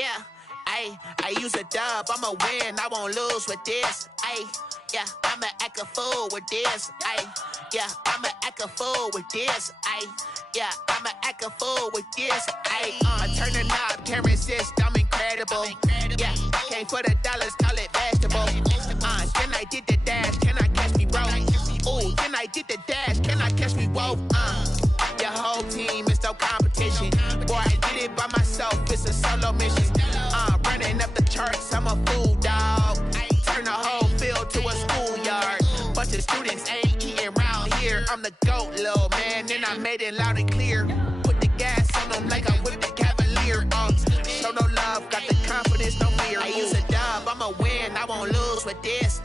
Yeah, I use a dub, I'ma win, I won't lose with this. Yeah, I'ma act a fool with this. Yeah, I'ma act a fool with this. Yeah, I'ma act a fool with this. I turn the knob, can't resist, I'm incredible. Yeah, came for the dollars, call it vegetable. Can I get the dash? Can I catch me, bro? Ooh, can I get the dash? Can I catch me, whoa? Your whole team is no competition. Boy, I did it by myself, it's a solo mission. Running up the charts, I'm a fool, dog. Turn the whole field to a schoolyard. Bunch of students ain't eating round here. I'm the GOAT, little man, and I made it loud and clear. Put the gas on them like I'm with the Cavalier. Show no love, got the confidence, no fear. I use a dub, I'ma win, I won't lose with this.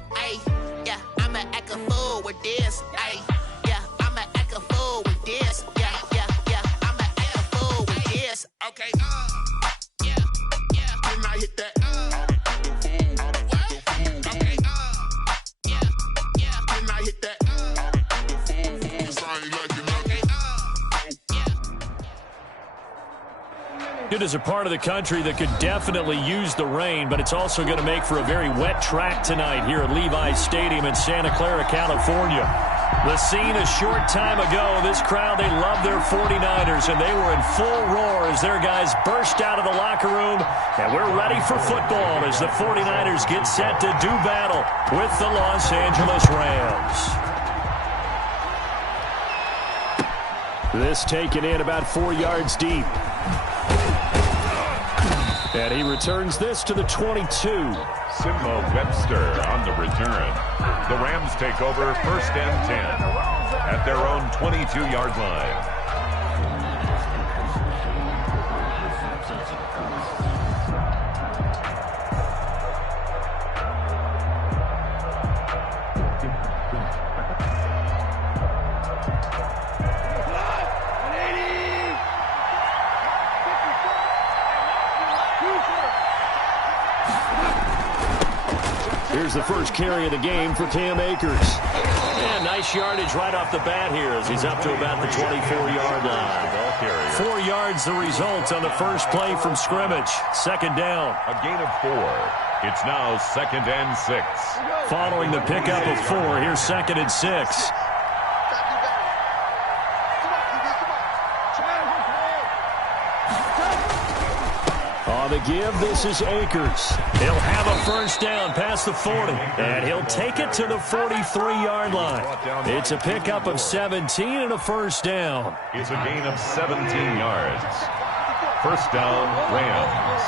Yeah, I'ma act a fool with this. Yeah, I'ma act a fool with this. Yeah, I'ma act a fool with this. Okay, yeah, can I hit that? It is a part of the country that could definitely use the rain, but it's also going to make for a very wet track tonight here at Levi's Stadium in Santa Clara, California. The scene a short time ago, this crowd, they love their 49ers, and they were in full roar as their guys burst out of the locker room, and we're ready for football as the 49ers get set to do battle with the Los Angeles Rams. This taken in about 4 yards deep. And he returns this to the 22. Simba Webster on the return. The Rams take over 1st and 10 at their own 22-yard line. Here's the first carry of the game for Cam Akers. And nice yardage right off the bat here as he's up to about the 24-yard line. 4 yards the result on the first play from scrimmage. 2nd down. A gain of 4. It's now 2nd and 6. Following the pickup of 4, here's 2nd and 6. On the give, this is Akers. He'll have a first down past the 40, and he'll take it to the 43-yard line. It's a pickup of 17 and a first down. It's a gain of 17 yards. First down, Rams.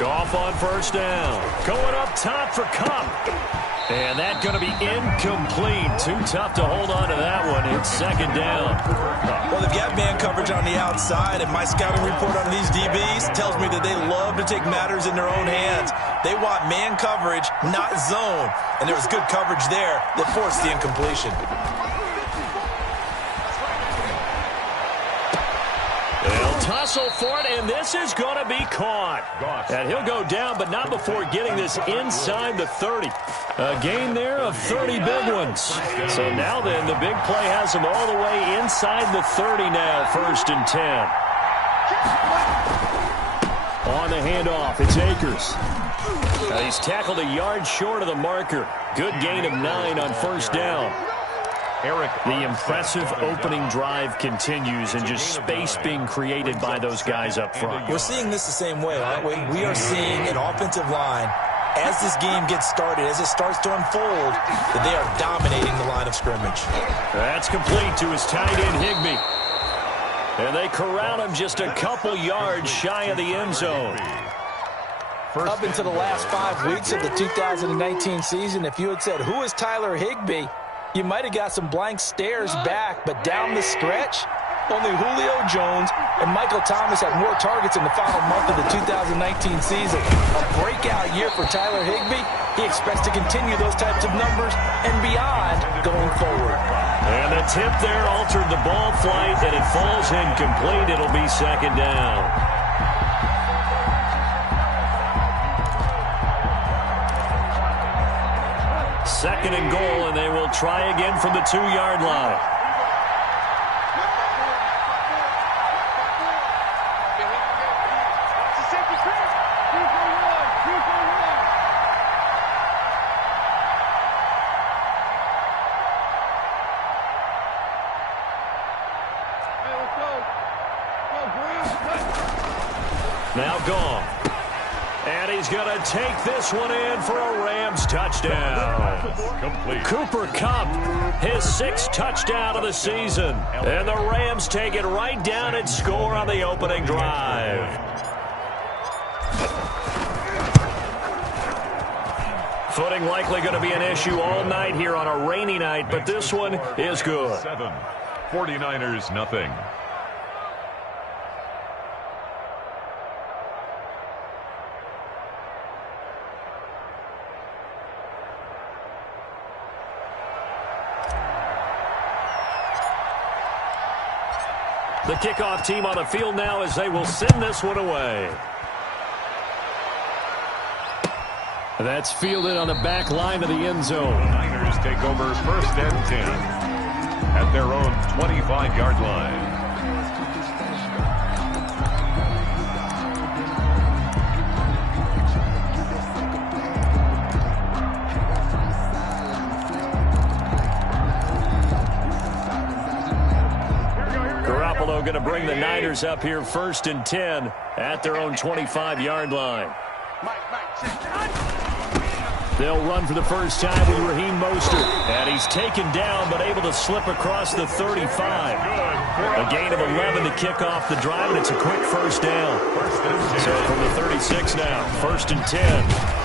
Goff on first down. Going up top for Kupp. And that's going to be incomplete. Too tough to hold on to that one. It's 2nd down. Well, they've got man coverage on the outside, and my scouting report on these DBs tells me that they love to take matters in their own hands. They want man coverage, not zone. And there was good coverage there that forced the incompletion. They'll tussle for it, and this is going to be caught. And he'll go down, but not before getting this inside the 30. A gain there of 30 big ones. So now then, the big play has him all the way inside the 30 now, 1st and 10. On the handoff, it's Akers. Now he's tackled a yard short of the marker. Good gain of 9 on first down. The impressive opening drive continues and just space being created by those guys up front. We're seeing this the same way, aren't we? We are seeing an offensive line, as this game gets started, as it starts to unfold, that they are dominating the line of scrimmage. That's complete to his tight end, Higbee. And they corral him just a couple yards shy of the end zone. Up into the last 5 weeks of the 2019 season, if you had said, who is Tyler Higbee, you might have got some blank stares back, but down the stretch, only Julio Jones and Michael Thomas had more targets in the final month of the 2019 season. A breakout year for Tyler Higbee. He expects to continue those types of numbers and beyond going forward. And the tip there altered the ball flight, and it falls incomplete. It'll be 2nd down. Second and goal, and they will try again from the 2-yard line. now gone. And he's going to take this one in for a Rams touchdown. Complete. Cooper Kupp, his 6th touchdown of the season. And the Rams take it right down and score on the opening drive. Footing likely going to be an issue all night here on a rainy night, but this one is good. 7. 49ers nothing. The kickoff team on the field now as they will send this one away. That's fielded on the back line of the end zone. The Niners take over 1st and 10 at their own 25-yard line. Going to bring the Niners up here 1st and 10 at their own 25-yard line. They'll run for the first time with Raheem Mostert. And he's taken down but able to slip across the 35. A gain of 11 to kick off the drive, and it's a quick first down. So from the 36 now, 1st and 10.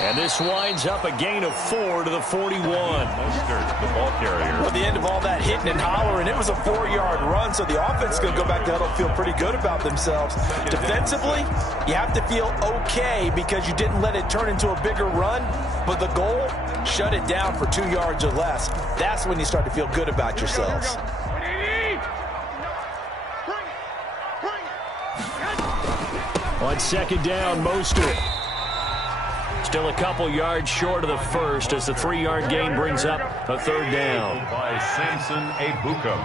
And this winds up a gain of 4 to the 41. Mostert, the ball carrier. At the end of all that hitting and hollering, it was a 4-yard run, so the offense is going to go back to huddle, feel pretty good about themselves. Defensively, you have to feel okay because you didn't let it turn into a bigger run, but the goal, shut it down for 2 yards or less. That's when you start to feel good about yourselves. On 2nd down, Mostert. Still a couple yards short of the first as the 3-yard gain brings up a 3rd down. By Samson Ebukam.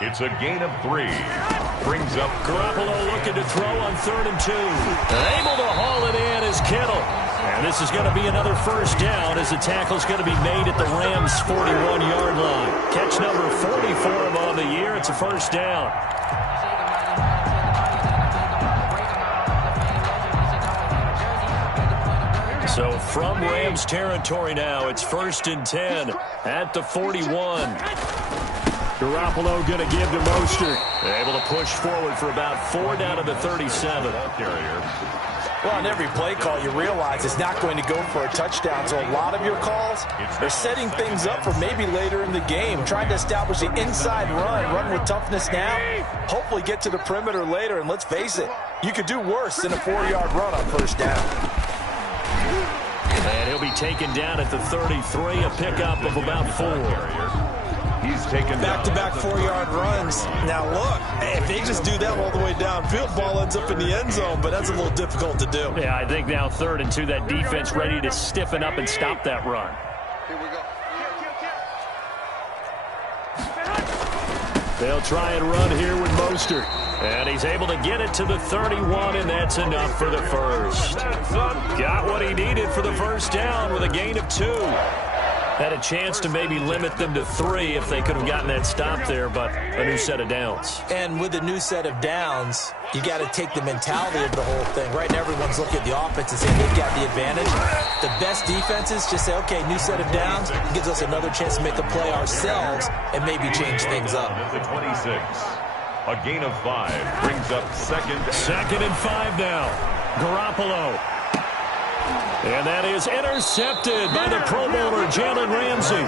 It's a gain of 3. Brings up Garoppolo looking to throw on 3rd and 2. Able to haul it in is Kittle. And this is going to be another first down as the tackle's going to be made at the Rams' 41-yard line. Catch number 44 of on the year. It's a first down. So from Rams territory now, it's 1st and 10 at the 41. Garoppolo going to give to Mostert. They're able to push forward for about 4 down to the 37. Well, on every play call, you realize it's not going to go for a touchdown. So a lot of your calls are setting things up for maybe later in the game, trying to establish the inside run with toughness now, hopefully get to the perimeter later. And let's face it, you could do worse than a 4-yard run on first down. And he'll be taken down at the 33, a pickup of about 4. He's taken back-to-back 4-yard runs. Now, look, if they just do that all the way downfield, ball ends up in the end zone, but that's a little difficult to do. Yeah, I think now 3rd and 2, that defense ready to stiffen up and stop that run. Here we go. They'll try and run here with Mostert. And he's able to get it to the 31, and that's enough for the first. Got what he needed for the first down with a gain of 2. Had a chance to maybe limit them to 3 if they could have gotten that stop there, but a new set of downs. And with a new set of downs, you got to take the mentality of the whole thing. Right now, everyone's looking at the offense and saying they've got the advantage. The best defenses just say, okay, new set of downs, gives us another chance to make a play ourselves and maybe change things up. The 26. A gain of 5 brings up 2nd. 2nd and 5 now. Garoppolo. And that is intercepted by the Pro Bowler, Jalen Ramsey.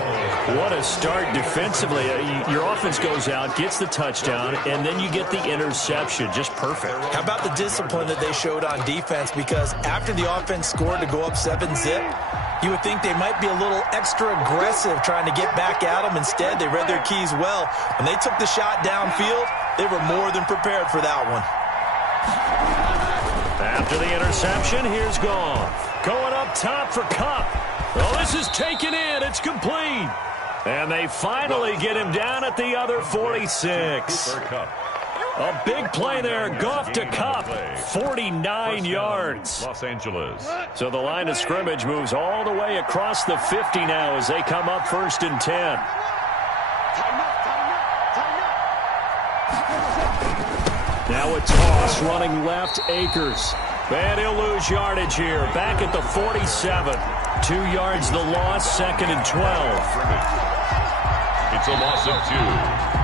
What a start defensively. Your offense goes out, gets the touchdown, and then you get the interception. Just perfect. How about the discipline that they showed on defense? Because after the offense scored to go up 7-zip, you would think they might be a little extra aggressive trying to get back at them. Instead, they read their keys well. When they took the shot downfield, they were more than prepared for that one. After the interception, here's Goff. Going up top for Kupp. Oh, this is taken in. It's complete. And they finally get him down at the other 46. A big play there. Goff to Kupp. 49 yards. Los Angeles. So the line of scrimmage moves all the way across the 50 now as they come up 1st and 10. Now Now a toss running left, Akers. And he'll lose yardage here. Back at the 47. 2 yards the loss, 2nd and 12. It's a loss of 2.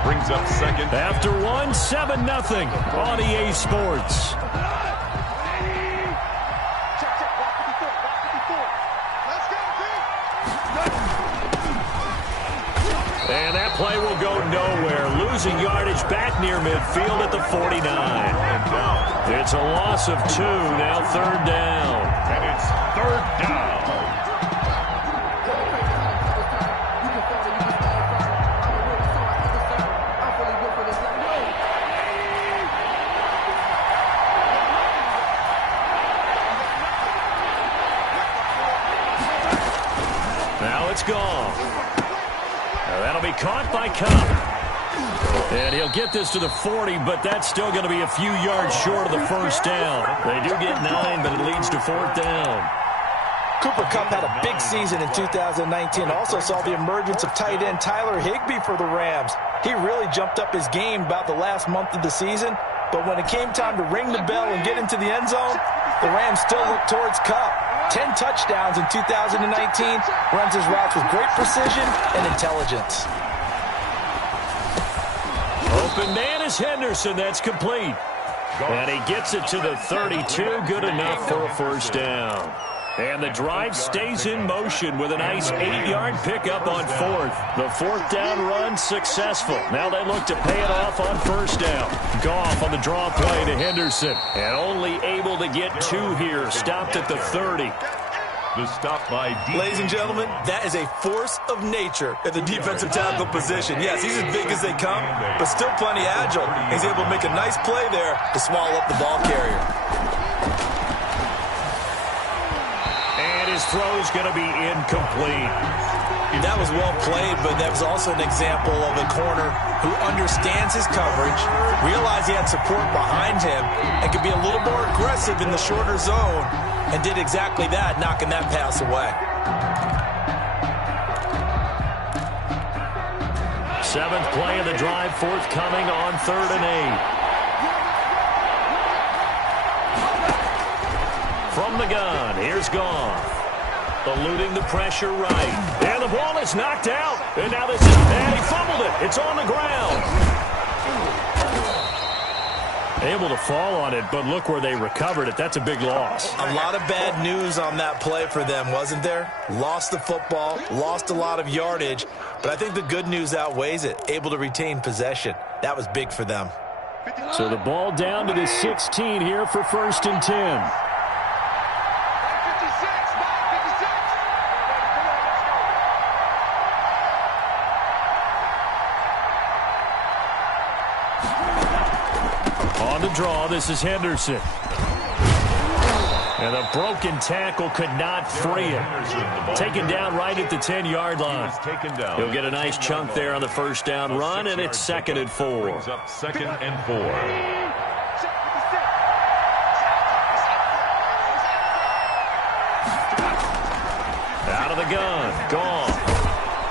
Brings up 2nd. After 1, 7-0 on EA Sports. And that play will go nowhere. Losing yardage back near midfield at the 49. It's a loss of 2. Now 3rd down. And it's 3rd down. Now it's gone. Now that'll be caught by Cup. And he'll get this to the 40, but that's still going to be a few yards short of the 1st down. They do get 9, but it leads to 4th down. Cooper Kupp had a big season in 2019. Also saw the emergence of tight end Tyler Higbee for the Rams. He really jumped up his game about the last month of the season. But when it came time to ring the bell and get into the end zone, the Rams still looked towards Kupp. 10 touchdowns in 2019, runs his routes with great precision and intelligence. Open man is Henderson. That's complete. And he gets it to the 32. Good enough for a 1st down. And the drive stays in motion with a nice 8-yard pickup on 4th. The 4th down run successful. Now they look to pay it off on 1st down. Goff on the draw play to Henderson. And only able to get 2 here. Stopped at the 30. The stop by D. Ladies and gentlemen, that is a force of nature at the defensive tackle position. Yes, he's as big as they come, but still plenty agile. He's able to make a nice play there to swallow up the ball carrier. And his throw's going to be incomplete. That was well played, but that was also an example of a corner who understands his coverage, realized he had support behind him, and could be a little more aggressive in the shorter zone, and did exactly that, knocking that pass away. 7th play of the drive forthcoming on 3rd and 8. From the gun, here's Goff. Eluding the pressure right. And the ball is knocked out. And now this is, and he fumbled it. It's on the ground. Able to fall on it, but look where they recovered it. That's a big loss. A lot of bad news on that play for them, wasn't there? Lost the football, lost a lot of yardage, but I think the good news outweighs it. Able to retain possession. That was big for them. So the ball down to the 16 here for 1st and 10. On the draw, this is Henderson. And a broken tackle could not free him. Taken down right at the 10-yard line. He'll get a nice chunk there on the 1st down run, and it's 2nd and 4. Brings up 2nd and 4. Out of the gun, gone.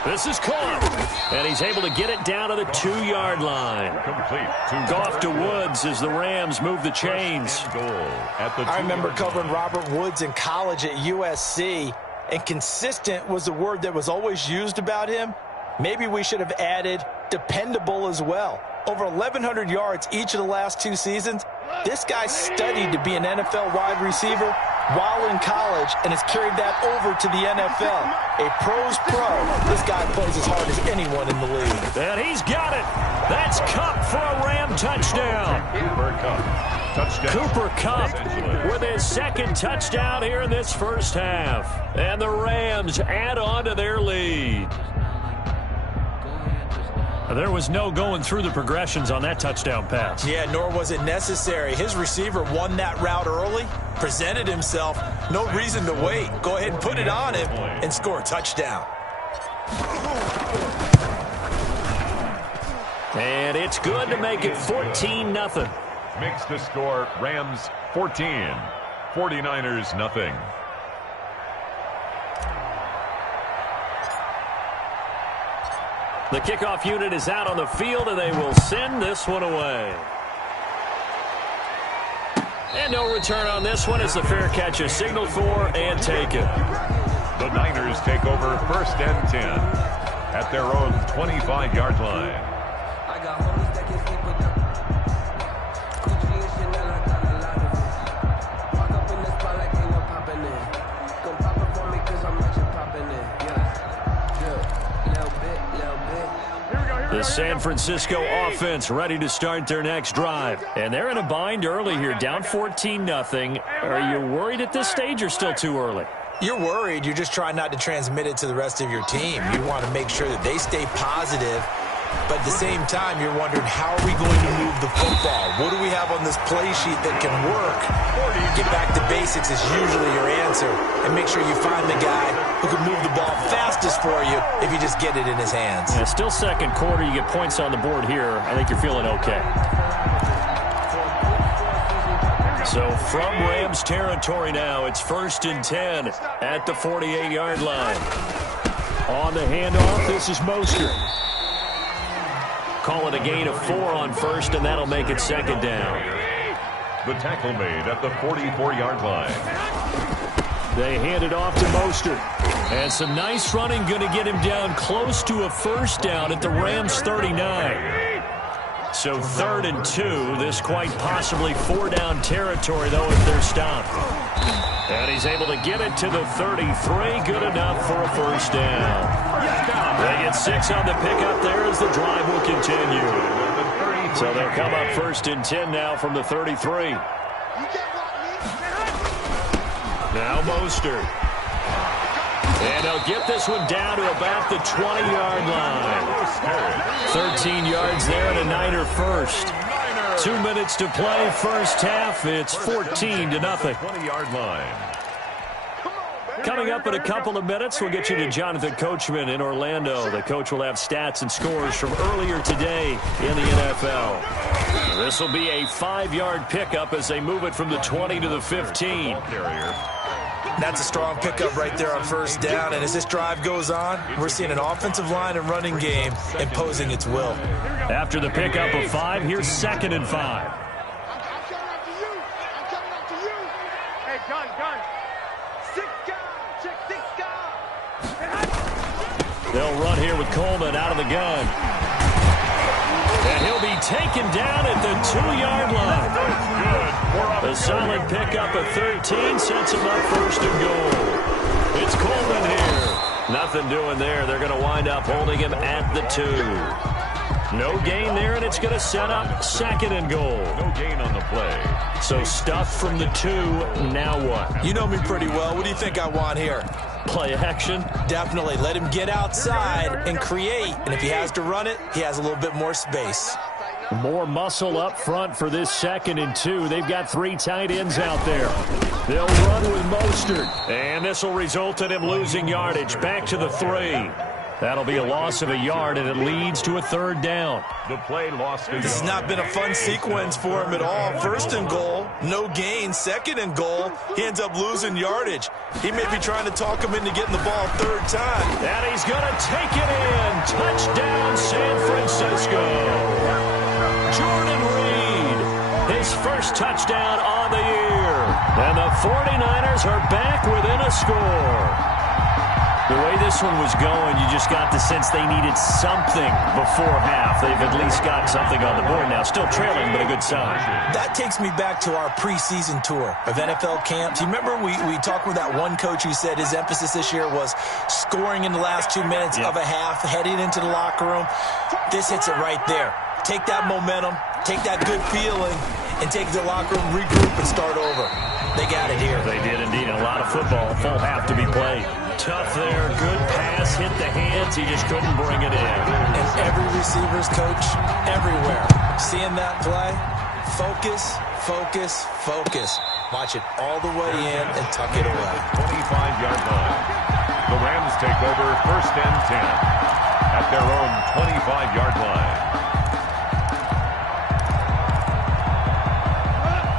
This is caught, and he's able to get it down to the 2-yard line. Complete. Goff to Woods as the Rams move the chains. I remember covering Robert Woods in college at USC, and consistent was the word that was always used about him. Maybe we should have added dependable as well. Over 1,100 yards each of the last 2 seasons. This guy studied to be an NFL wide receiver while in college and has carried that over to the NFL. A pro's pro. This guy plays as hard as anyone in the league. And he's got it. That's Kupp for a Ram touchdown. Cooper Kupp. Touchdown. Cooper Kupp with his 2nd touchdown here in this 1st half. And the Rams add on to their lead. There was no going through the progressions on that touchdown pass. Yeah, nor was it necessary. His receiver won that route early, presented himself. No reason to wait. Go ahead and put it on him and score a touchdown. And it's good to make it 14-0. Makes the score Rams 14, 49ers nothing. The kickoff unit is out on the field, and they will send this one away. And no return on this one as the fair catch is signaled for and taken. The Niners take over 1st and 10 at their own 25-yard line. The San Francisco offense ready to start their next drive. And they're in a bind early here, down 14-0. Are you worried at this stage or still too early? You're worried. You're just trying not to transmit it to the rest of your team. You want to make sure that they stay positive. But at the same time, you're wondering, how are we going to move the football? What do we have on this play sheet that can work? Get back to basics is usually your answer. And make sure you find the guy who can move the ball fastest for you if you just get it in his hands. Yeah, still second quarter. You get points on the board here. I think you're feeling okay. So from Rams territory now, it's 1st and 10 at the 48-yard line. On the handoff, this is Mostert. Call it a gain of 4 on 1st, and that'll make it 2nd down. The tackle made at the 44-yard line. They hand it off to Mostert. And some nice running, going to get him down close to a 1st down at the Rams 39. So 3rd and 2. This quite possibly 4-down territory, though, if they're stopped. And he's able to get it to the 33. Good enough for a 1st down. They get 6 on the pickup there as the drive will continue. So they'll come up 1st and 10 now from the 33. Now Mostert. And they'll get this one down to about the 20-yard line. 13 yards there and a Niner first. 2 minutes to play, first half. It's 14-0. 20-yard line. Coming up in a couple of minutes, we'll get you to Jonathan Coachman in Orlando. The coach will have stats and scores from earlier today in the NFL. This will be a 5-yard pickup as they move it from the 20 to the 15. That's a strong pickup right there on 1st down. And as this drive goes on, we're seeing an offensive line and running game imposing its will. After the pickup of 5, here's 2nd and 5. They'll run here with Coleman out of the gun. And he'll be taken down at the 2-yard line. A solid pickup of 13 sets him up 1st and goal. It's Coleman here. Nothing doing there. They're going to wind up holding him at the 2. No gain there, and it's going to set up 2nd and goal. No gain on the play. So stuff from the 2. Now what? You know me pretty well. What do you think I want here? Play action? Definitely. Let him get outside and create. And if he has to run it, he has a little bit more space. More muscle up front for this 2nd and 2. They've got 3 tight ends out there. They'll run with Mostert. And this will result in him losing yardage. Back to the 3. That'll be a loss of a yard, and it leads to a 3rd down. The play lost. This has not been a fun sequence for him at all. 1st and goal, no gain. 2nd and goal, he ends up losing yardage. He may be trying to talk him into getting the ball 3rd time. And he's going to take it in. Touchdown, San Francisco. Jordan Reed, his first touchdown on the year. And the 49ers are back within a score. The way this one was going, you just got the sense they needed something before half. They've at least got something on the board now. Still trailing, but a good sign. That takes me back to our preseason tour of NFL camps. You remember we talked with that one coach who said his emphasis this year was scoring in the last 2 minutes of a half, heading into the locker room. This hits it right there. Take that momentum, take that good feeling, and take the locker room, regroup, and start over. They got it here. They did indeed. A lot of football, full half to be played. Tough there, good pass, hit the hands, he just couldn't bring it in. And every receiver's coach, everywhere, seeing that play, focus, focus, focus. Watch it all the way in and tuck it away. 25-yard line. The Rams take over 1st and 10 at their own 25-yard line.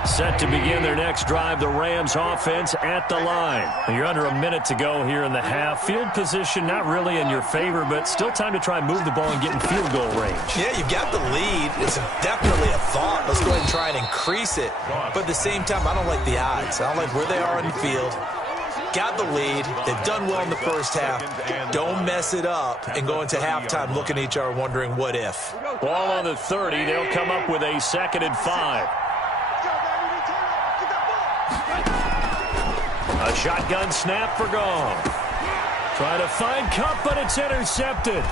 Set to begin their next drive, the Rams offense at the line. You're under a minute to go here in the half. Field position not really in your favor, but still time to try and move the ball and get in field goal range. Yeah, you've got the lead. It's definitely a thought. Let's go ahead and try and increase it. But at the same time, I don't like the odds. I don't like where they are on the field. Got the lead. They've done well in the first half. Don't mess it up and go into halftime looking at each other wondering what if. Ball on the 30. They'll come up with a 2nd and 5. A shotgun snap for Gong. Trying to find Cup, but it's intercepted.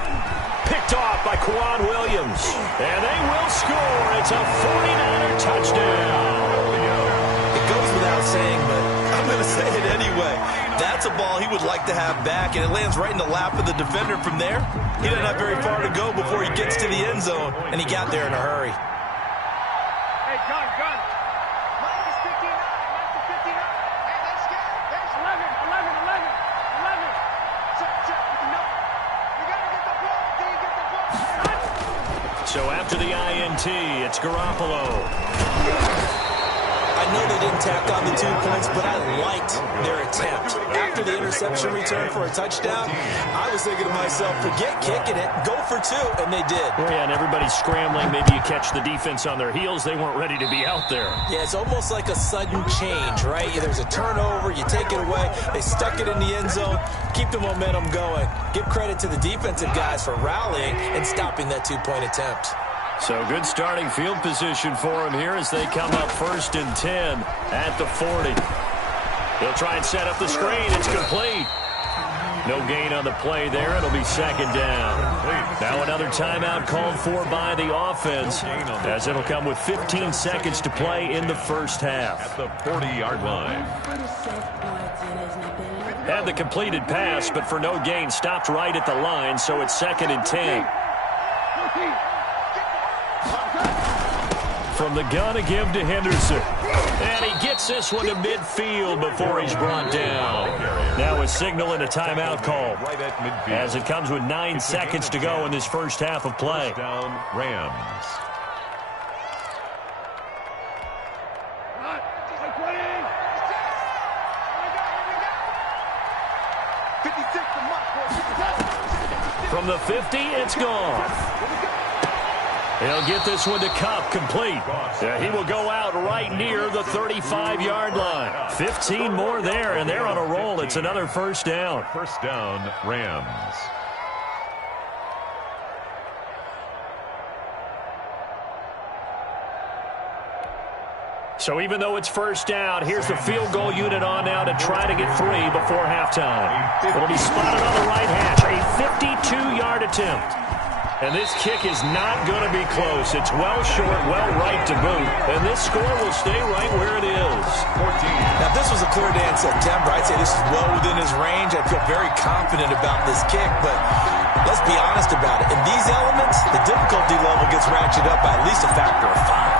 Picked off by Kwan Williams. And they will score. It's a 49er touchdown. It goes without saying, but I'm going to say it anyway. That's a ball he would like to have back, and it lands right in the lap of the defender from there. He doesn't have very far to go before he gets to the end zone, and he got there in a hurry. Hey, gun. Minus 59, minus 59. Hey, that's good. That's 11. Check with the number. You got to get the ball. Can you get the ball? So after the INT, it's Garoppolo. I know they didn't tack on the 2 points, but I liked their attempt. After the interception return for a touchdown, I was thinking to myself, forget kicking it, go for 2, and they did. Oh, yeah, and everybody's scrambling. Maybe you catch the defense on their heels. They weren't ready to be out there. Yeah, it's almost like a sudden change, right? There's a turnover, you take it away, they stuck it in the end zone, keep the momentum going. Give credit to the defensive guys for rallying and stopping that 2-point attempt. So good starting field position for him here as they come up 1st and 10 at the 40. They'll try and set up the screen. It's complete. No gain on the play there. It'll be 2nd down. Now another timeout called for by the offense as it'll come with 15 seconds to play in the first half. At the 40-yard line. Had the completed pass, but for no gain, stopped right at the line, so it's 2nd and 10. From the gun to give to Henderson. And he gets this one to midfield before he's brought down. Now a signal and a timeout call as it comes with 9 seconds to go in this first half of play. First down, Rams. From the 50, it's gone. He'll get this one to Cup, complete. He will go out right near the 35-yard line. 15 more there, and they're on a roll. It's another first down. First down, Rams. So even though it's first down, here's the field goal unit on now to try to get 3 before halftime. It'll be spotted on the right hash, a 52-yard attempt. And this kick is not going to be close. It's well short, well right to boot. And this score will stay right where it is. 14. Now, if this was a clear day in September, I'd say this is well within his range. I feel very confident about this kick, but let's be honest about it. In these elements, the difficulty level gets ratcheted up by at least a factor of 5.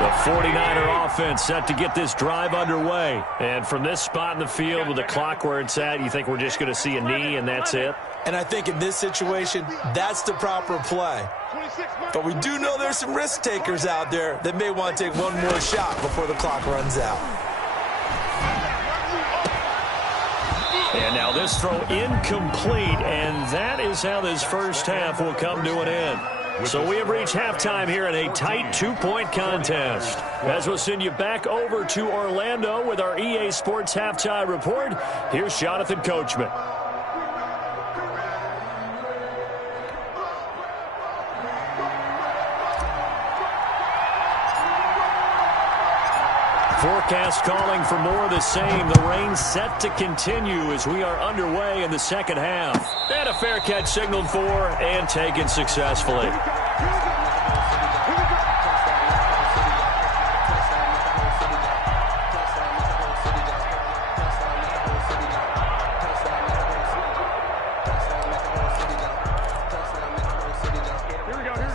The 49er offense set to get this drive underway. And from this spot in the field with the clock where it's at, you think we're just going to see a knee and that's it? And I think in this situation, that's the proper play. But we do know there's some risk takers out there that may want to take one more shot before the clock runs out. And now this throw incomplete, and that is how this first half will come to an end. So we have reached halftime here in a tight 2-point contest. As we'll send you back over to Orlando with our EA Sports Halftime Report, here's Jonathan Coachman. Forecast calling for more of the same. The rain set to continue as we are underway in the second half. And a fair catch signaled for and taken successfully.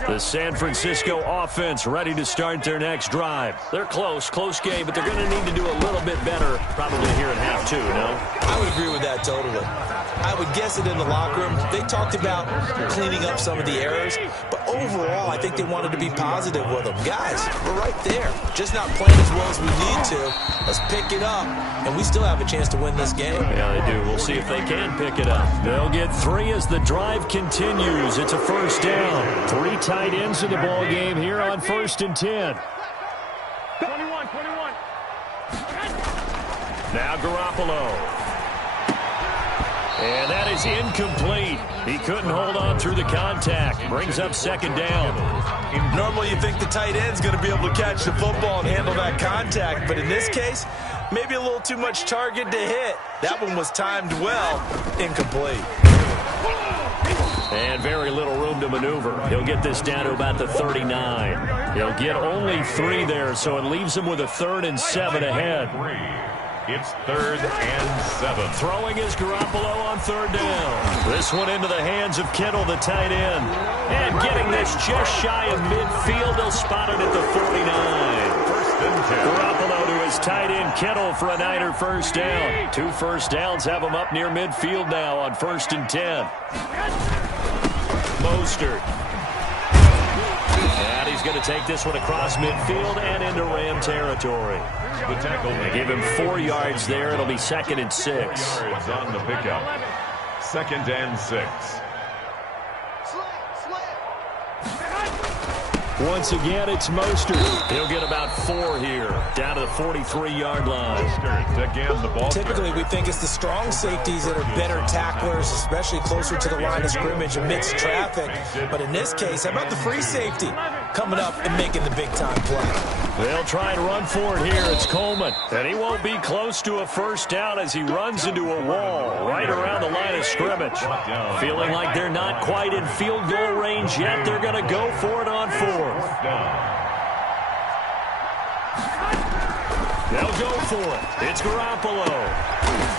The San Francisco offense ready to start their next drive. They're close game, but they're going to need to do a little bit better probably here at halftime. too, no? I would agree with that totally. I would guess that in the locker room, they talked about cleaning up some of the errors, but overall, I think they wanted to be positive with them. Guys, we're right there. Just not playing as well as we need to. Let's pick it up, and we still have a chance to win this game. Yeah, they do. We'll see if they can pick it up. They'll get 3 as the drive continues. It's a first down. 3 tight ends in the ball game here on 1st and 10. 21. Now Garoppolo. And that is incomplete. He couldn't hold on through the contact. Brings up 2nd down. Normally you think the tight end's going to be able to catch the football and handle that contact, but in this case, maybe a little too much target to hit. That one was timed well. Incomplete. And very little room to maneuver. He'll get this down to about the 39. He'll get only 3 there, so it leaves him with a 3rd and 7 ahead. It's 3rd and 7. Throwing is Garoppolo on 3rd down. This one into the hands of Kittle, the tight end. And getting this just shy of midfield. They'll spot it at the 49. 1st and 10. Garoppolo to his tight end Kittle for a Niner first down. 2 first downs have him up near midfield now on 1st and 10. Mostert. And he's going to take this one across midfield and into Ram territory. The tackle. They give him 4 yards there. It'll be 2nd and 6. Yards on the pickup. 2nd and 6. Once again, it's Mostert. He'll get about 4 here, down to the 43-yard line. Mostert again, the ball. Typically, we think it's the strong safeties that are better tacklers, especially closer to the line of scrimmage amidst traffic. But in this case, how about the free safety coming up and making the big-time play? They'll try and run for it here. It's Coleman. And he won't be close to a first down as he runs into a wall right around the line of scrimmage. Feeling like they're not quite in field goal range yet. They're going to go for it on 4th. They'll go for it. It's Garoppolo.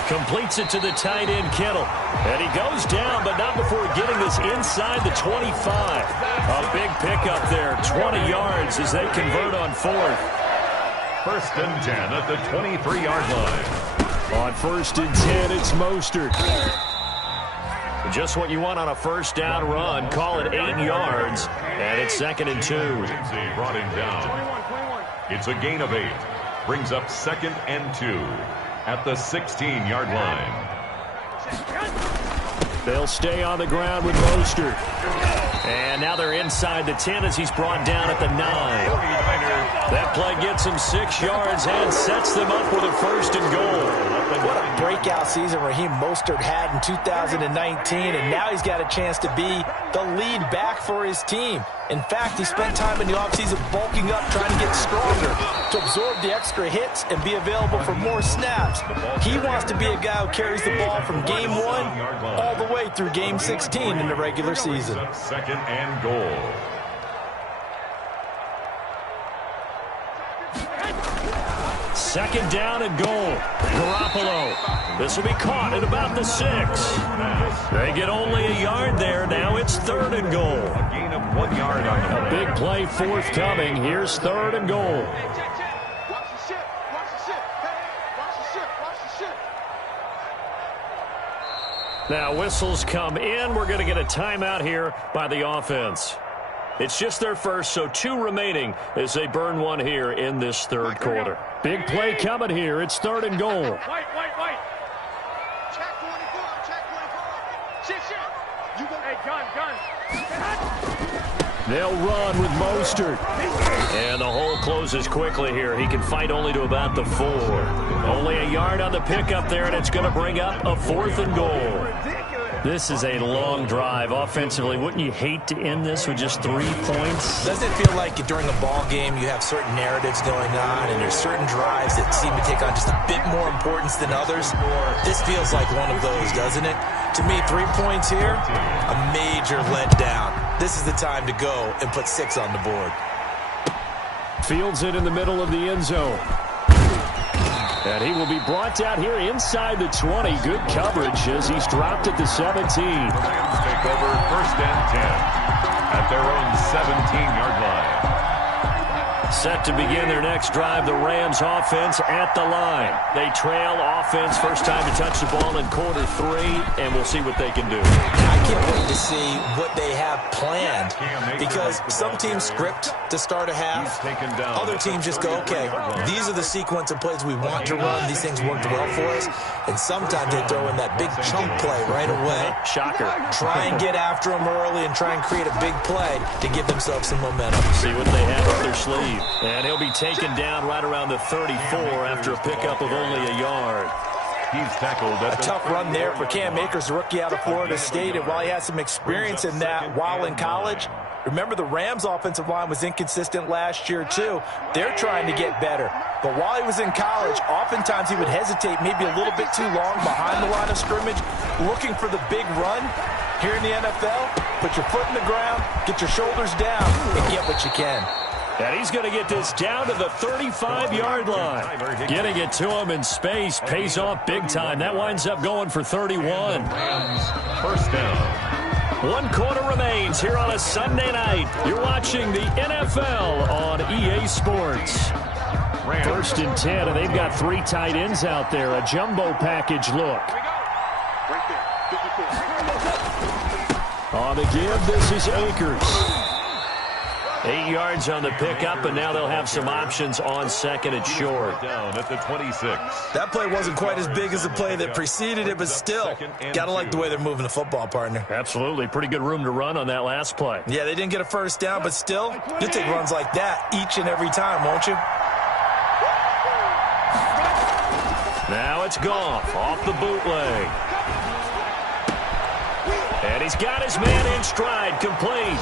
Completes it to the tight end, Kittle. And he goes down, but not before getting this inside the 25. A big pickup there, 20 yards as they convert on 4th. 1st and 10 at the 23-yard line. On 1st and 10, it's Mostert. Just what you want on a first down run. Call it 8 yards, and it's 2nd and 2. Lindsay brought him down. It's a gain of 8. Brings up 2nd and 2 at the 16-yard line. They'll stay on the ground with Mostert. And now they're inside the 10 as he's brought down at the 9. That play gets him 6 yards and sets them up with a 1st and goal. What a breakout season Raheem Mostert had in 2019, and now he's got a chance to be the lead back for his team. In fact, he spent time in the offseason bulking up, trying to get stronger, to absorb the extra hits and be available for more snaps. He wants to be a guy who carries the ball from game 1 all the way through game 16 in the regular season. 2nd and goal. Second down and goal. Garoppolo. This will be caught at about the 6. They get only a yard there. Now it's 3rd and goal. A gain of 1 yard on the A big play forthcoming. Here's 3rd and goal. Watch the ship. Watch the ship. Hey, watch the ship. Watch the ship. Now whistles come in. We're going to get a timeout here by the offense. It's just their first, so 2 remaining as they burn 1 here in this 3rd quarter. Big play coming here. It's 3rd and goal. White. Check 24. Check 24. Shit. You go. Hey, gun. They'll run with Mostert. And the hole closes quickly here. He can fight only to about the 4. Only a yard on the pickup there, and it's going to bring up a 4th and goal. This is a long drive offensively. Wouldn't you hate to end this with just 3 points? Doesn't it feel like during a ball game you have certain narratives going on and there's certain drives that seem to take on just a bit more importance than others? This feels like one of those, doesn't it? To me, 3 points here, a major letdown. This is the time to go and put 6 on the board. Fields it in the middle of the end zone. And he will be brought down here inside the 20. Good coverage as he's dropped at the 17. Rams take over 1st and 10 at their own 17-yard line. Set to begin their next drive, the Rams offense at the line. They trail offense, first time to touch the ball in quarter 3, and we'll see what they can do. I can't wait to see what they have planned, because some teams script to start a half. Other teams just go, okay, these are the sequence of plays we want to run. These things worked well for us. And sometimes they throw in that big chunk play right away. Shocker. Try and get after them early and try and create a big play to give themselves some momentum. See what they have up their sleeve. And he'll be taken down right around the 34 after a pickup of only a yard. He's tackled at A tough run there for Cam Akers, the rookie out of Florida State. And while he had some experience in that while in college, remember the Rams' offensive line was inconsistent last year too. They're trying to get better. But while he was in college, oftentimes he would hesitate maybe a little bit too long behind the line of scrimmage, looking for the big run. Here in the NFL, put your foot in the ground, get your shoulders down, and get what you can. And he's going to get this down to the 35-yard line. Getting it to him in space pays off big time. That winds up going for 31. first down. 1 quarter remains here on a Sunday night. You're watching the NFL on EA Sports. First and 10, and they've got 3 tight ends out there. A jumbo package look. On the give, this is Akers. 8 yards on the pickup, and now they'll have some options on second and short. Down at the 26. That play wasn't quite as big as the play that preceded it, but still, got to like the way they're moving the football, partner. Absolutely. Pretty good room to run on that last play. Yeah, they didn't get a first down, but still, you'll take runs like that each and every time, won't you? Now it's Goff off the bootleg. And he's got his man in stride, complete.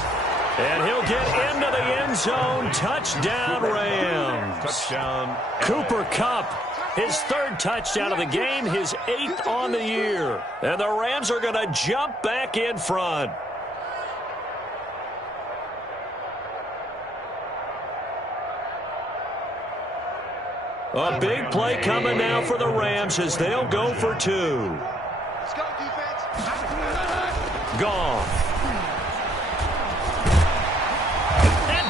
And he'll get into the end zone. Touchdown, Rams. Touchdown. Cooper Kupp, his 3rd touchdown of the game, his 8th on the year. And the Rams are going to jump back in front. A big play coming now for the Rams as they'll go for 2. Let's go, defense. Goff.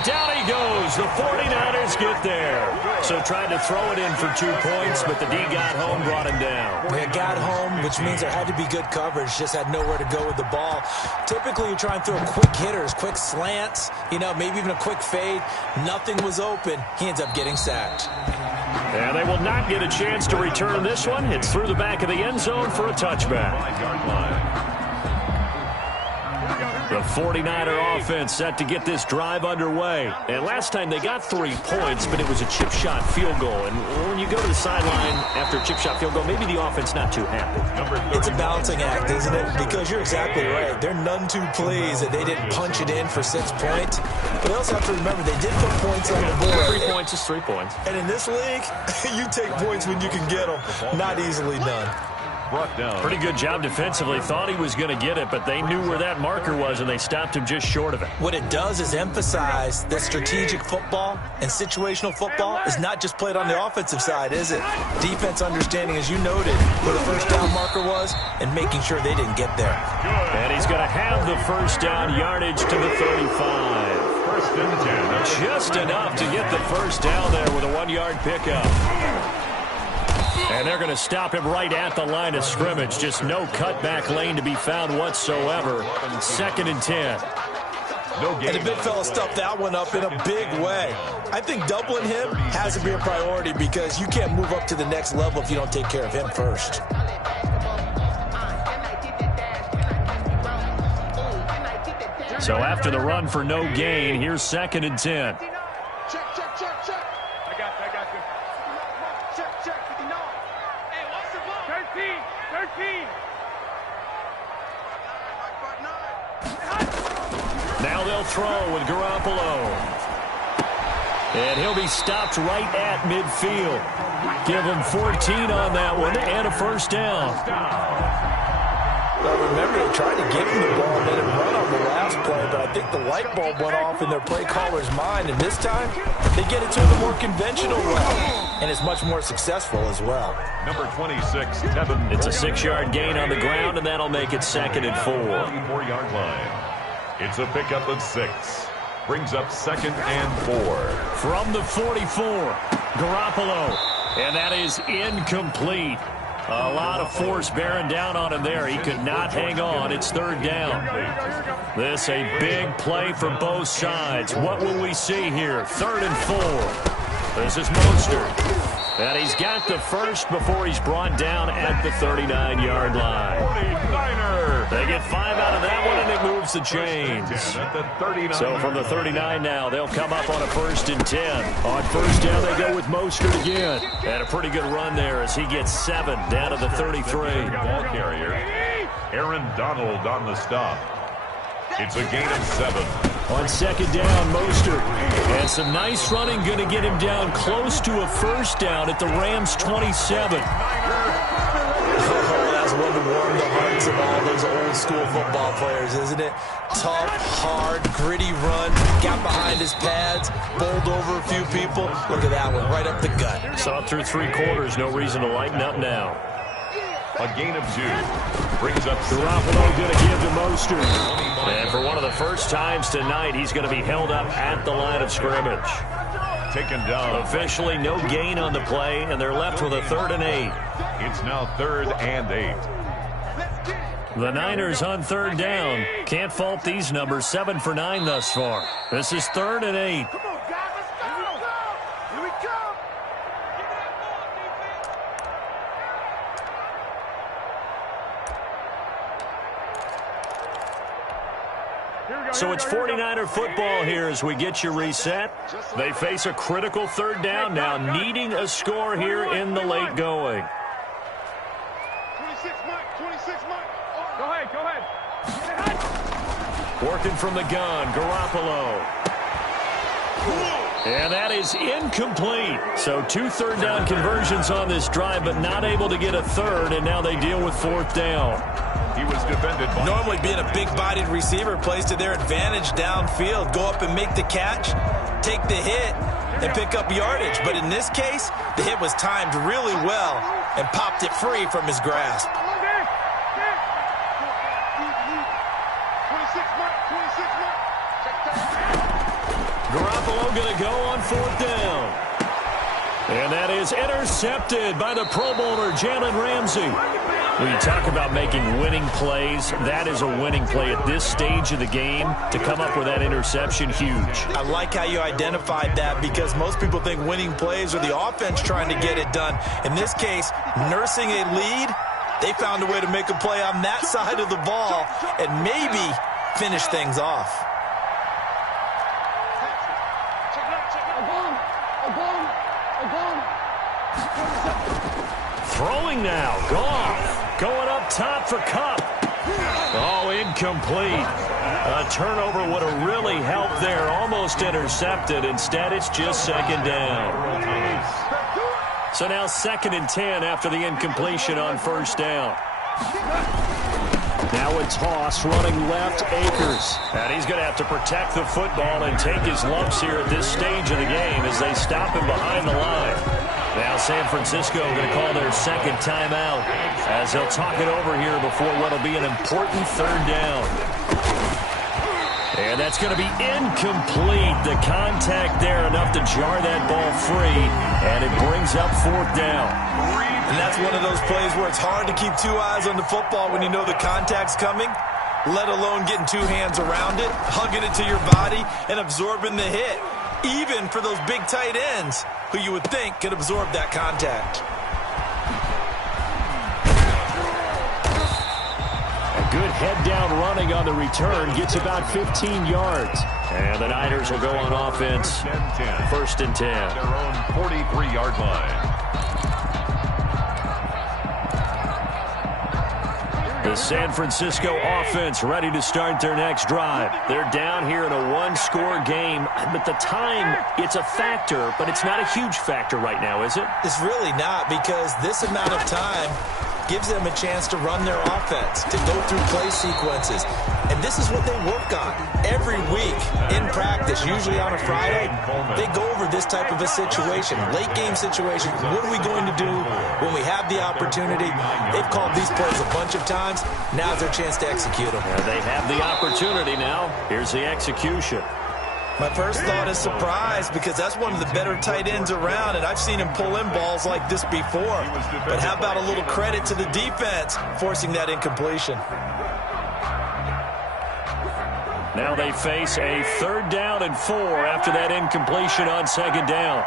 Down he goes. The 49ers get there. So tried to throw it in for 2 points, but the D got home, brought him down. They got home, which means there had to be good coverage. Just had nowhere to go with the ball. Typically, you try and throw quick hitters, quick slants, maybe even a quick fade. Nothing was open. He ends up getting sacked. And they will not get a chance to return this one. It's through the back of the end zone for a touchback. 5-yard line. The 49er offense set to get this drive underway. And last time they got 3 points, but it was a chip shot field goal. And when you go to the sideline after a chip shot field goal, maybe the offense not too happy. It's a balancing act, isn't it? Because you're exactly right. They're none too pleased that they didn't punch it in for 6 points. But they also have to remember they did put points on the board. 3 points is 3 points. And in this league, you take points when you can get them. Not easily done. Brought down. Pretty good job defensively. Thought he was going to get it, but they knew where that marker was, and they stopped him just short of it. What it does is emphasize that strategic football and situational football is not just played on the offensive side, is it? Defense understanding, as you noted, where the first down marker was and making sure they didn't get there. And he's going to have the first down yardage to the 35. First and 10. Just enough to get the first down there with a 1-yard pickup. And they're going to stop him right at the line of scrimmage. Just no cutback lane to be found whatsoever. 2nd and 10. And the big fella stuffed that one up in a big way. I think doubling him has to be a priority because you can't move up to the next level if you don't take care of him first. So after the run for no gain, here's 2nd and 10. Check. I got you. Check. Hey, what's the ball? 13. Now they'll throw with Garoppolo. And he'll be stopped right at midfield. Give him 14 on that one and a first down. Well, remember, they tried to give him the ball and let him run on the last play, but I think the light bulb went off in their play caller's mind, and this time they get it to the more conventional way, and it's much more successful as well. Number 26, Tevin. It's a 6-yard gain on the ground, and that'll make it 2nd and 4. 4-yard line. It's a pickup of 6. Brings up 2nd and 4. From the 44, Garoppolo. And that is incomplete. A lot of force bearing down on him there. He could not hang on. It's 3rd down. This a big play for both sides. What will we see here? 3rd and 4. This is Mostert. And he's got the first before he's brought down at the 39-yard line. 49er. They get 5 out of that one, and it moves the chains. At the 39. So from the 39 now, they'll come up on a 1st and 10. On 1st down, they go with Mostert again. And a pretty good run there as he gets 7 down to the 33. Ball carrier, Aaron Donald on the stop. It's a gain of 7. On 2nd down, Mostert. And some nice running going to get him down close to a 1st down at the Rams' 27. That's one to warm the hearts of all those old-school football players, isn't it? Tough, hard, gritty run. Got behind his pads, bowled over a few people. Look at that one, right up the gut. Saw it through 3 quarters. No reason to lighten up now. A gain of 2. Brings up Garoppolo going to give to Mostert. And for one of the first times tonight, he's going to be held up at the line of scrimmage. Taken down. Officially no gain on the play, and they're left with a 3rd and 8. It's now 3rd and 8. The Niners on 3rd down. Can't fault these numbers. 7 for 9 thus far. This is 3rd and 8. Come on, guys, let's go. Here we come. So it's 49er football here as we get you reset. They face a critical 3rd down now, needing a score here in the late going. 26 Mike. Go ahead. Working from the gun, Garoppolo. And that is incomplete. So 2 3rd down conversions on this drive, but not able to get a 3rd, and now they deal with 4th down. He was defended by... Normally being a big-bodied receiver plays to their advantage downfield. Go up and make the catch, take the hit, and pick up yardage. But in this case, the hit was timed really well and popped it free from his grasp. 26 Mike. Garoppolo going to go on 4th down. And that is intercepted by the Pro Bowler, Jalen Ramsey. When you talk about making winning plays, that is a winning play at this stage of the game. To come up with that interception, huge. I like how you identified that because most people think winning plays are the offense trying to get it done. In this case, nursing a lead, they found a way to make a play on that side of the ball and maybe finish things off. Throwing now, Goff. Going up top for Kupp. Oh, incomplete. A turnover would have really helped there. Almost intercepted. Instead, it's just 2nd down. So now 2nd and 10 after the incompletion on 1st down. Now a toss running left, Akers. And he's going to have to protect the football and take his lumps here at this stage of the game as they stop him behind the line. Now San Francisco going to call their 2nd timeout as they'll talk it over here before what will be an important 3rd down. And that's going to be incomplete. The contact there enough to jar that ball free, and it brings up 4th down. And that's one of those plays where it's hard to keep 2 eyes on the football when you know the contact's coming, let alone getting 2 hands around it, hugging it to your body, and absorbing the hit. Even for those big tight ends who you would think could absorb that contact. A good head-down running on the return gets about 15 yards. And the Niners will go on offense. 1st and 10. Their own 43-yard line. The San Francisco offense ready to start their next drive. They're down here in a 1-score game, but the time, it's a factor, but it's not a huge factor right now, is it? It's really not, because this amount of time gives them a chance to run their offense, to go through play sequences. And this is what they work on every week in practice, usually on a Friday. They go over this type of a situation, late game situation. What are we going to do when we have the opportunity? They've called these plays a bunch of times. Now's their chance to execute them. Yeah, they have the opportunity now. Here's the execution. My first thought is surprise, because that's one of the better tight ends around, and I've seen him pull in balls like this before. But how about a little credit to the defense forcing that incompletion? Now they face a 3rd down and 4 after that incompletion on 2nd down.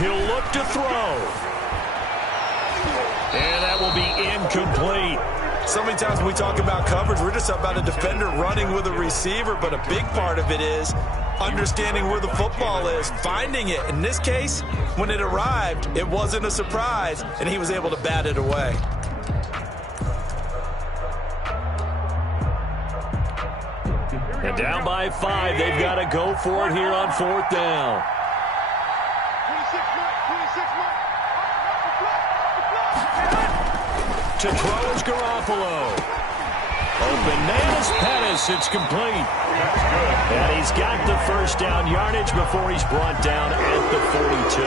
He'll look to throw. And that will be incomplete. So many times when we talk about coverage, we're just about a defender running with a receiver, but a big part of it is understanding where the football is, finding it. In this case, when it arrived, it wasn't a surprise, and he was able to bat it away. And down by 5, they've got to go for it here on 4th down. To throw is Garoppolo. Open man is Pettis. It's complete. And he's got the 1st down yardage before he's brought down at the 42.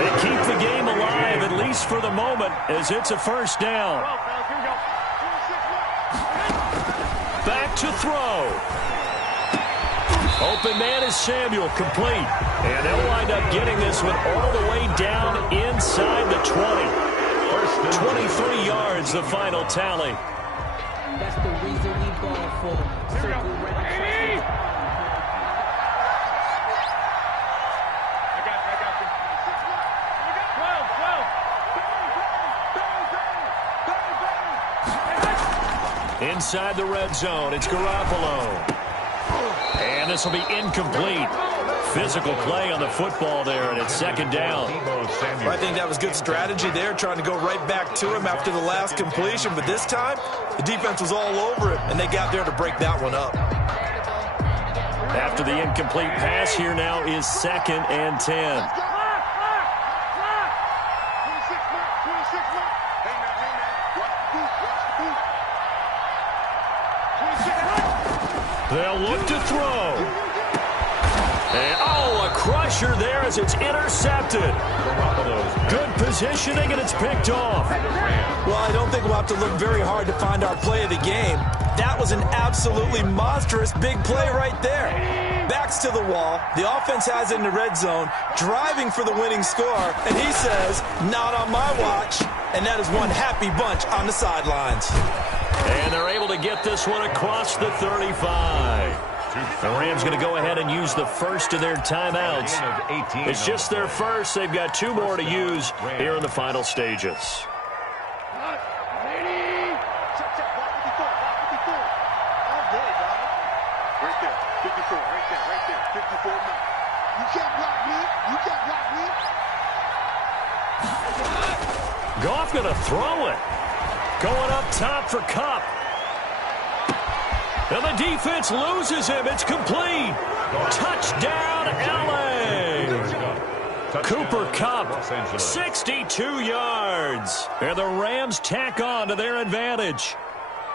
They keep the game alive, at least for the moment, as it's a 1st down. Back to throw. Open man is Samuel, complete. And they'll wind up getting this one all the way down inside the 20. 23 yards, the final tally. That's the reason we ball for. Circle round. Inside the red zone, it's Garoppolo. And this will be incomplete. Physical play on the football there, and it's 2nd down. I think that was good strategy there, trying to go right back to him after the last completion. But this time, the defense was all over it, and they got there to break that one up. After the incomplete pass, here now is 2nd and 10. They'll look to throw. And, a crusher there as it's intercepted. Good positioning, and it's picked off. Well, I don't think we'll have to look very hard to find our play of the game. That was an absolutely monstrous big play right there. Backs to the wall. The offense has it in the red zone, driving for the winning score, and he says, not on my watch. And that is one happy bunch on the sidelines. And they're able to get this one across the 35. The Rams going to go ahead and use the first of their timeouts. It's just their first. They've got 2 more to use here in the final stages. Goff going to throw it. Going up top for Kupp. And the defense loses him. It's complete. Touchdown, L.A. Cooper Kupp, 62 yards. And the Rams tack on to their advantage.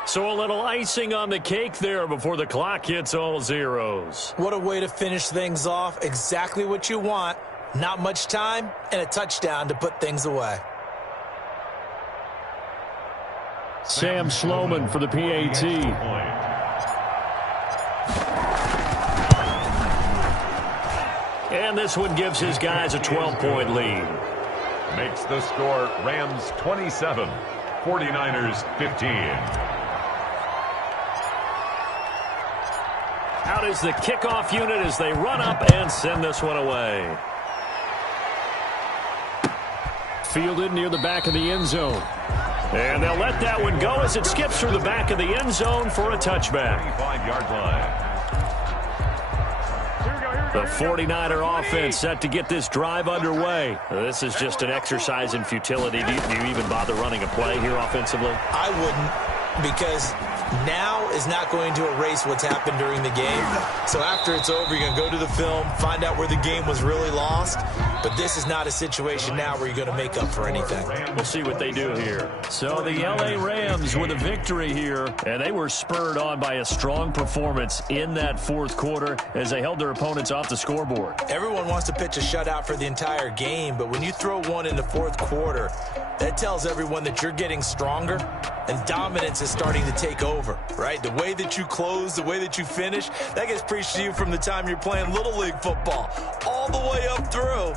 So a little icing on the cake there before the clock hits all zeros. What a way to finish things off. Exactly what you want. Not much time and a touchdown to put things away. Sam Sloman for the PAT. And this one gives his guys a 12-point lead. Makes the score Rams 27, 49ers 15. Out is the kickoff unit as they run up and send this one away. Fielded near the back of the end zone. And they'll let that one go as it skips through the back of the end zone for a touchback. 25-yard line. The 49er offense set to get this drive underway. This is just an exercise in futility. Do you even bother running a play here offensively? I wouldn't, because now is not going to erase what's happened during the game. So after it's over, you're going to go to the film, find out where the game was really lost. But this is not a situation now where you're going to make up for anything. We'll see what they do here. So the L.A. Rams with a victory here, and they were spurred on by a strong performance in that 4th quarter as they held their opponents off the scoreboard. Everyone wants to pitch a shutout for the entire game, but when you throw one in the 4th quarter, that tells everyone that you're getting stronger and dominance is starting to take over, right? The way that you close, the way that you finish, that gets preached to you from the time you're playing Little League football all the way up through.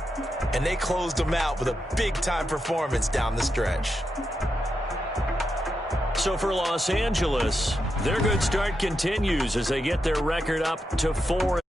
And they closed them out with a big-time performance down the stretch. So for Los Angeles, their good start continues as they get their record up to 4.